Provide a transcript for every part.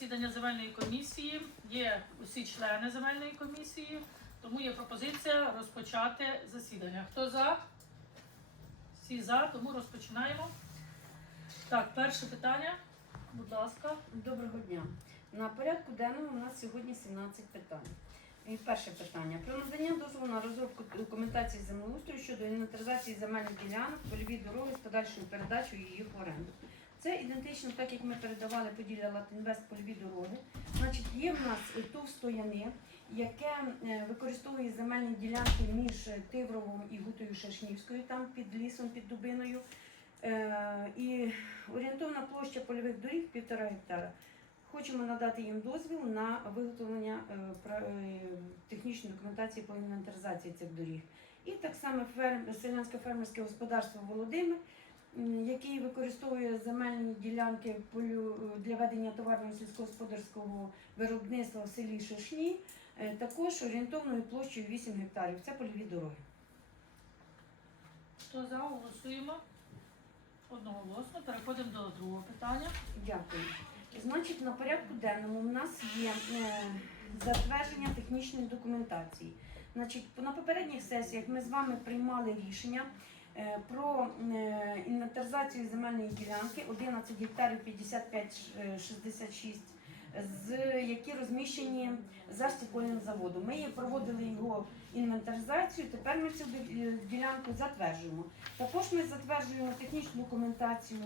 Засідання земельної комісії є усі члени земельної комісії, тому є пропозиція розпочати засідання. Хто за? Всі за, тому розпочинаємо. Так, перше питання, будь ласка. Доброго дня. На порядку денному у нас сьогодні 17 питань. І перше питання про надання дозволу на розробку документації землеустрою щодо інвентаризації земельних ділянок, польові дороги з подальшою передачею їх в оренду. Це ідентично, так як ми передавали Поділля Латинвест польові дороги. Значить, є в нас ТОВ «Стояни», яке е, використовує земельні ділянки між Тивровом і Гутою Шершнівською, там під лісом, під дубиною. Е, І орієнтовна площа польових доріг півтора гектара. Хочемо надати їм дозвіл на виготовлення е, технічної документації по інвентаризації цих доріг. І так само ферм, селянське фермерське господарство Володимир, який використовує земельні ділянки полю для ведення товарного сільськогосподарського виробництва в селі Шишні, е, також орієнтовною площею 8 гектарів. Це польові дороги. Хто за? Голосуємо. Одноголосно. Переходимо до другого питання. Дякую. Значить, на порядку денному у нас є е, затвердження технічної документації. Значить, на попередніх сесіях ми з вами приймали рішення е, про е, інвентаризацію земельної ділянки 11 гектарів 55-66, з які розміщені за стекольним заводом. Ми проводили його інвентаризацію. Тепер ми цю ділянку затверджуємо. Також ми затверджуємо технічну документацію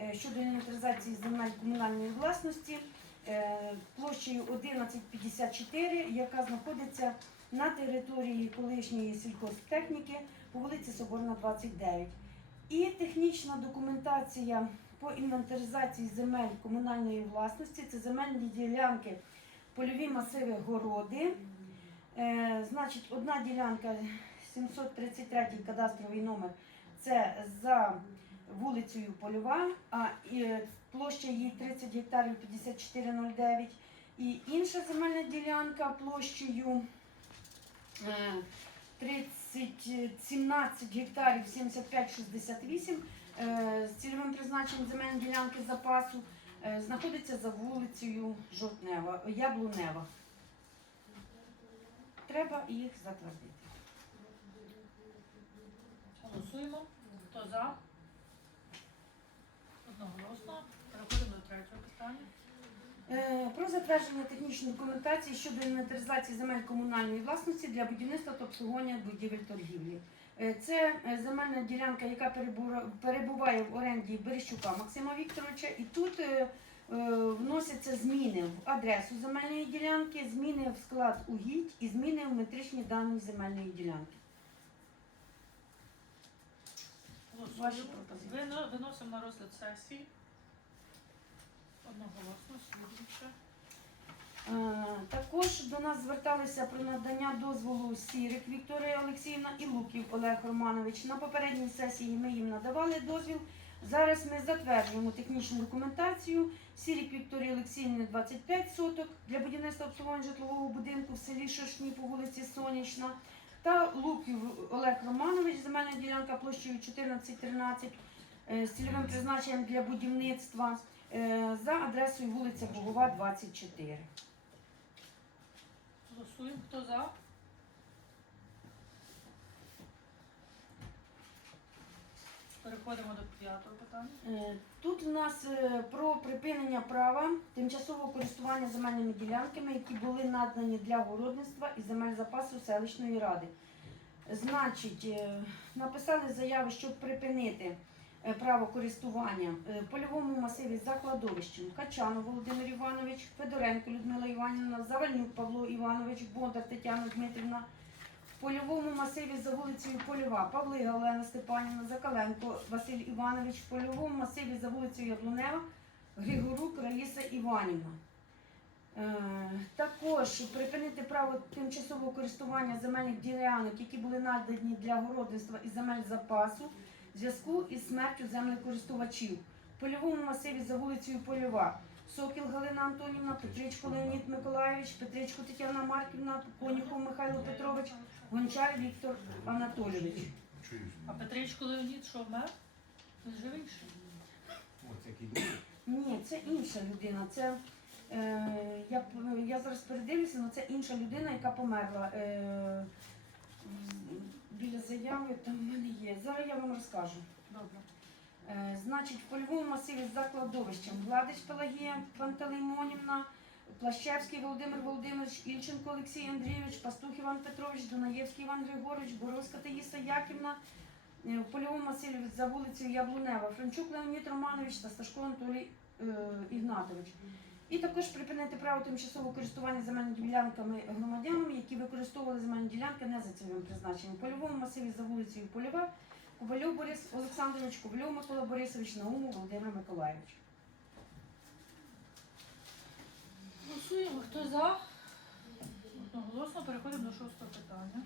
е, щодо інвентаризації земель комунальної власності е, площею 1154, яка знаходиться на території колишньої сільхозтехніки по вулиці Соборна, 29. І технічна документація по інвентаризації земель комунальної власності це земельні ділянки, польові масиви городи. Е, значить, одна ділянка 733 кадастровий номер це за вулицею Польова, а е, площа її 30 гектарів 5409. І інша земельна ділянка площею 30, 17 гектарів 75-68 з цільовим призначенням земельної ділянки запасу е, знаходиться за вулицею Жовтнева, Яблунева. Треба їх затвердити. Голосуємо. Хто за? Одноголосно. Переходимо до третього питання. Е, Про затвердження технічної документації щодо інвентаризації земель комунальної власності для будівництва та обслуговування будівель торгівлі. Е, Це е, земельна ділянка, яка перебуває в оренді Берещука Максима Вікторовича, і тут е, вносяться зміни в адресу земельної ділянки, зміни в склад угідь і зміни в метричні дані земельної ділянки. Ваші пропозиції. Виносимо на розгляд сесії. Одноголосно. Слідуюче. Е, Також до нас зверталися про надання дозволу Сірик Вікторія Олексіївна і Луків Олег Романович. На попередній сесії ми їм надавали дозвіл. Зараз ми затверджуємо технічну документацію. Сірік Вікторії Олексіївни 25 соток для будівництва обслуговування житлового будинку в селі Шошні по вулиці Сонячна. Та Луків Олег Романович, земельна ділянка площею 1413 е, з цільовим призначенням для будівництва е, за адресою вулиця Богова, 24. Голосуємо. Хто за? Переходимо до п'ятого питання. Е, Тут у нас е, про припинення права тимчасового користування земельними ділянками, які були надані для городництва і земель запасу селищної ради. Значить, е, написали заяви, щоб припинити право користування е, в польовому масиві за кладовищем Качанов Володимир Іванович, Федоренко Людмила Іванівна, Завальнюк Павло Іванович, Бондар Тетяна Дмитрівна, в польовому масиві за вулицею Польова Павлига Олена Степанівна, Закаленко Василь Іванович, в польовому масиві за вулицею Яблунева Григорук Раїса Іванівна. Е, також припинити право тимчасового користування земельних ділянок, які були надані для городництва і земель запасу, в зв'язку із смертю землекористувачів. В польовому масиві за вулицею Польова Сокіл Галина Антонівна, Петричко Леонід Миколайович, Петричко Тетяна Марківна, Конюхов Михайло Петрович, Гончар Віктор Анатолійович. А Петричко Леонід, що вмер? Він живий ще? Ні, це інша людина. Це Е, я, п- я зараз передивлюся, але це інша людина, яка померла. Е, заяви там в мене є. Зараз я вам розкажу. Добре. Е, Значить, в польовому масиві з закладовищем Гладич Пелагія Пантелеймонівна, Плащевський Володимир Володимирович, Ільченко Олексій Андрійович, Пастух Іван Петрович, Дунаєвський Іван Григорович, Боровська Таїса Яківна, Е, в польовому масиві за вулицею Яблунева, Франчук Леонід Романович та Сташко Анатолій е, Ігнатович. І також припинити право тимчасового користування земельними ділянками громадянам, які використовували земельні ділянки не за цільовим призначенням. Польовому масиві за вулицею Польова Ковальов Борис Олександрович, Ковальов Микола Борисович, Наумов Володимир Миколаївич. Голосуємо. Хто за? Одноголосно переходимо до шостого питання.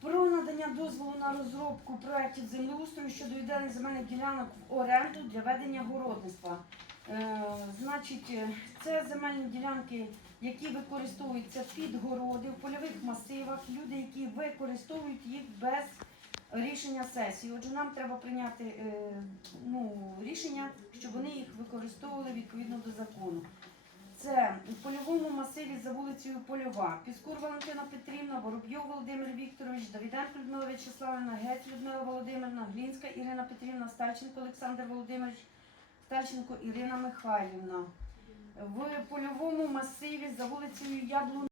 Про надання дозволу на розробку проєктів землеустрою щодо відведення земельних ділянок в оренду для ведення городництва. Е, значить, е, це земельні ділянки, які використовуються під городи в польових масивах, люди, які використовують їх без рішення сесії. Отже, нам треба прийняти е, ну, рішення, щоб вони їх використовували відповідно до закону. Це у польовому масиві за вулицею Польова. Піскур Валентина Петрівна, Воробйов Володимир Вікторович, Давиденко Людмила Вячеславівна, Гець Людмила Володимирівна, Глінська Ірина Петрівна, Стальченко Олександр Володимирович, Стальченко Ірина Михайлівна. В польовому масиві за вулицею Яблун.